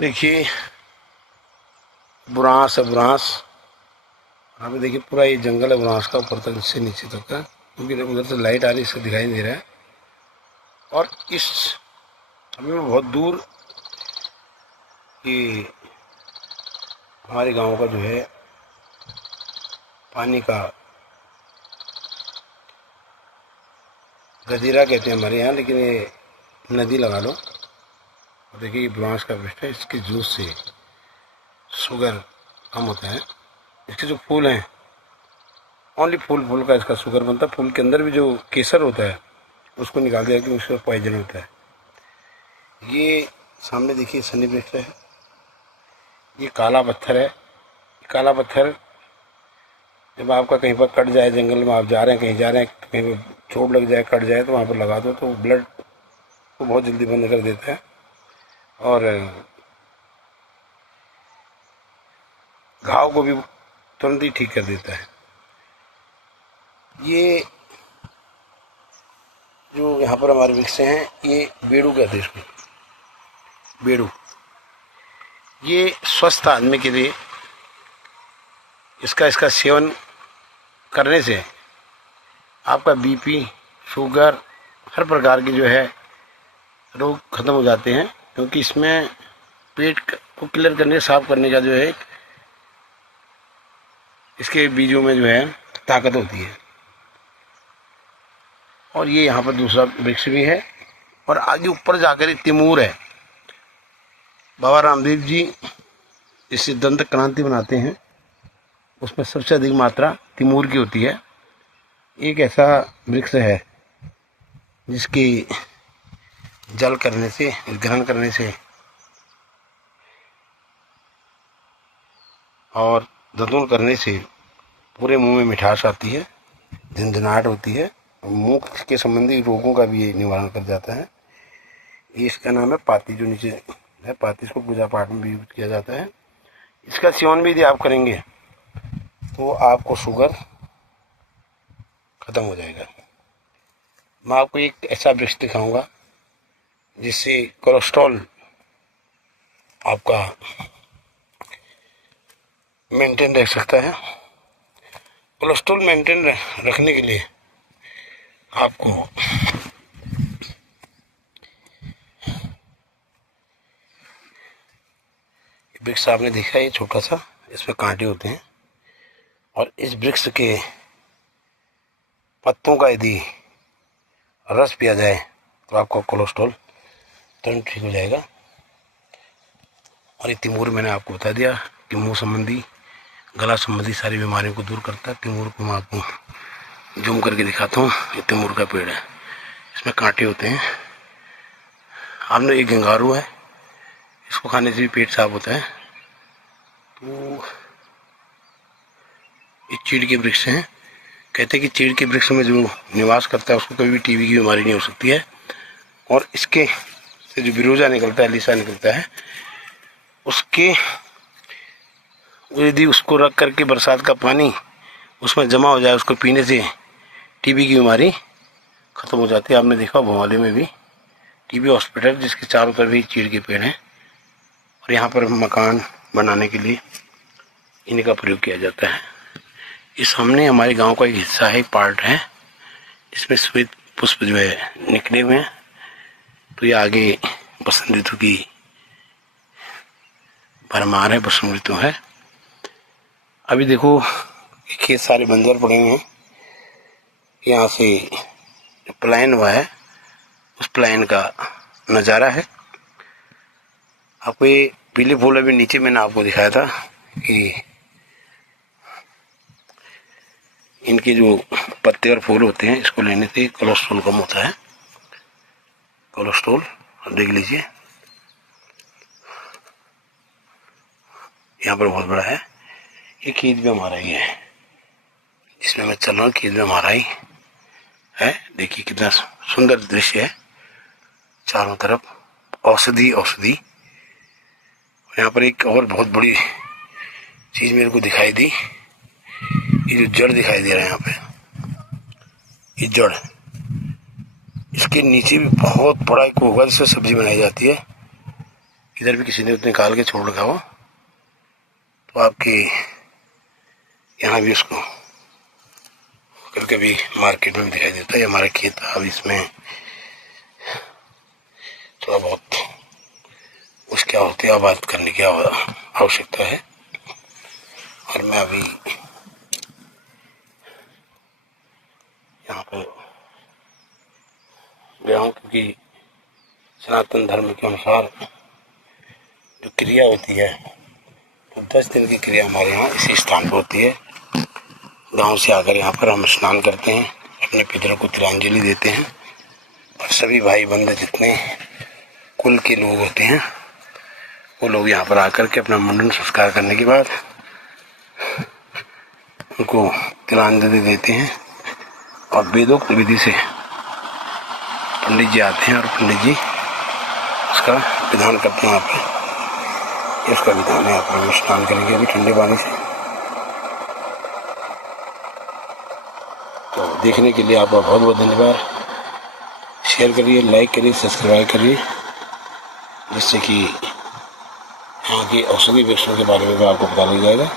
देखिए बुरांस है, बुरांस। यहाँ पे देखिए पूरा ये जंगल है बुरांस का, ऊपर तक से नीचे तक का, क्योंकि उधर से लाइट आ रही है इससे दिखाई नहीं दे रहा है। और इस अभी मैं बहुत दूर ये हमारे गांव का जो है पानी का गजीरा कहते हैं हमारे यहाँ, लेकिन ये नदी लगा लो। और देखिए ये बुरांस का वृक्ष है, इसके जूस से शुगर कम होता है। इसके जो फूल हैं, ओनली फूल का इसका शुगर बनता है। फूल के अंदर भी जो केसर होता है उसको निकाल दिया कि उसका पॉइजन होता है। ये सामने देखिए सनी वृक्ष है, ये काला पत्थर है। काला पत्थर जब आपका कहीं पर कट जाए, जंगल में आप जा रहे हैं, कहीं जा रहे हैं, कहीं पर चोट लग जाए, कट जाए, तो वहाँ पर लगा दो तो ब्लड को बहुत जल्दी बंद कर देता है और घाव को भी तुरंत ही ठीक कर देता है। ये जो यहाँ पर हमारे वृक्ष हैं, ये बेड़ू कहते हैं इसको, बेड़ू। ये स्वस्थ आदमी के लिए इसका सेवन करने से आपका बीपी, शुगर, हर प्रकार की जो है रोग खत्म हो जाते हैं, क्योंकि इसमें पेट को क्लियर करने, साफ करने का जो है इसके बीजों में जो है ताकत होती है। और ये यहाँ पर दूसरा वृक्ष भी है और आगे ऊपर जाकर तिमूर है। बाबा रामदेव जी इससे दंत क्रांति बनाते हैं, उसमें सबसे अधिक मात्रा तिमूर की होती है। एक ऐसा वृक्ष है जिसकी जल करने से, ग्रहण करने से और दंतुन करने से पूरे मुंह में मिठास आती है, झंझनाहट होती है, मुख के संबंधी रोगों का भी ये निवारण कर जाता है। ये इसका नाम है पाती, जो नीचे है पाती, इसको पूजा पाठ में भी यूज किया जाता है। इसका सेवन भी यदि आप करेंगे तो आपको शुगर खत्म हो जाएगा। मैं आपको एक ऐसा वृक्ष दिखाऊंगा जिससे कोलेस्ट्रॉल आपका मेंटेन रह सकता है। कोलेस्ट्रॉल मेंटेन रखने के लिए आपको वृक्ष आपने देखा, ये छोटा सा, इसमें कांटे होते हैं और इस वृक्ष के पत्तों का यदि रस पिया जाए तो आपका कोलेस्ट्रॉल तुरंत ठीक हो जाएगा। और ये तिमूर मैंने आपको बता दिया कि मुंह संबंधी, गला संबंधी सारी बीमारियों को दूर करता है। तिमूर को मैं आपको जूम करके दिखाता हूँ। ये तिमूर का पेड़ है, इसमें कांटे होते हैं। आपने एक गंगारू है, इसको खाने से भी पेट साफ होता है। तो ये चीड़ के वृक्ष हैं। कहते हैं कि चीड़ के वृक्ष में जो निवास करता है उसको कभी भी टीबी की बीमारी नहीं हो सकती है। और इसके से जो बिरोजा निकलता है, लीसा निकलता है, उसके यदि उसको रख करके बरसात का पानी उसमें जमा हो जाए, उसको पीने से टीबी की बीमारी खत्म हो जाती है। आपने देखा भोपाली में भी टीबी हॉस्पिटल, जिसके चारों तरफ ही चीड़ के पेड़ हैं और यहाँ पर मकान बनाने के लिए इनका प्रयोग किया जाता है। ये सामने हमारे गांव का एक हिस्सा है, एक पार्ट है, इसमें श्वेत पुष्प जो है निकले हुए हैं। तो ये आगे बसंत ऋतु की भरमार है, बसंत ऋतु है। अभी देखो खेत सारे बंजर पड़े हुए हैं। यहाँ से जो प्लान हुआ है उस प्लान का नज़ारा है। आपको ये पीले फूल अभी नीचे मैंने आपको दिखाया था कि इनके जो पत्ते और फूल होते हैं, इसको लेने से कोलेस्ट्रॉल कम होता है। कोलेस्ट्रॉल देख लीजिए, यहाँ पर बहुत बड़ा है। ये खेत भी हमारा ही है, जिसमें मैं चल रहा हूँ, खेत भी हमारा ही है। देखिए कितना सुंदर दृश्य है, चारों तरफ औषधि औषधि। यहाँ पर एक और बहुत बड़ी चीज मेरे को दिखाई दी, ये जो जड़ दिखाई दे रहा है यहाँ पे, ये जड़, इसके नीचे भी बहुत बड़ा एक होगा जिससे सब्जी बनाई जाती है। इधर भी किसी ने निकाल के छोड़ रखा हो तो आपके यहाँ भी उसको कभी कभी मार्केट में भी दिखाई देता है। हमारा खेत अब इसमें थोड़ा बहुत उसकी होती है आबाद करने की आवश्यकता है। और मैं अभी यहाँ पे गया हूँ क्योंकि सनातन धर्म के अनुसार जो क्रिया होती है तो 10 दिन की क्रिया हमारे यहाँ इसी स्थान पर होती है। गांव से आकर यहाँ पर हम स्नान करते हैं, अपने पितरों को तिलांजलि देते हैं और सभी भाई बंधु जितने कुल के लोग होते हैं वो लोग यहाँ पर आकर के अपना मुंडन संस्कार करने के बाद उनको तिलांजलि देते हैं और वेदोक्त विधि से पंडित जी आते हैं और पंडित जी उसका विधान करते हैं। यहाँ पर इसका विधान है, यहाँ पर हम स्नान करेंगे अभी ठंडे पानी से। तो देखने के लिए आपका बहुत बहुत धन्यवाद। शेयर करिए, लाइक करिए, सब्सक्राइब करिए, जिससे कि यहाँ की औषधि वृक्षों के बारे में भी आपको पता लग जाएगा।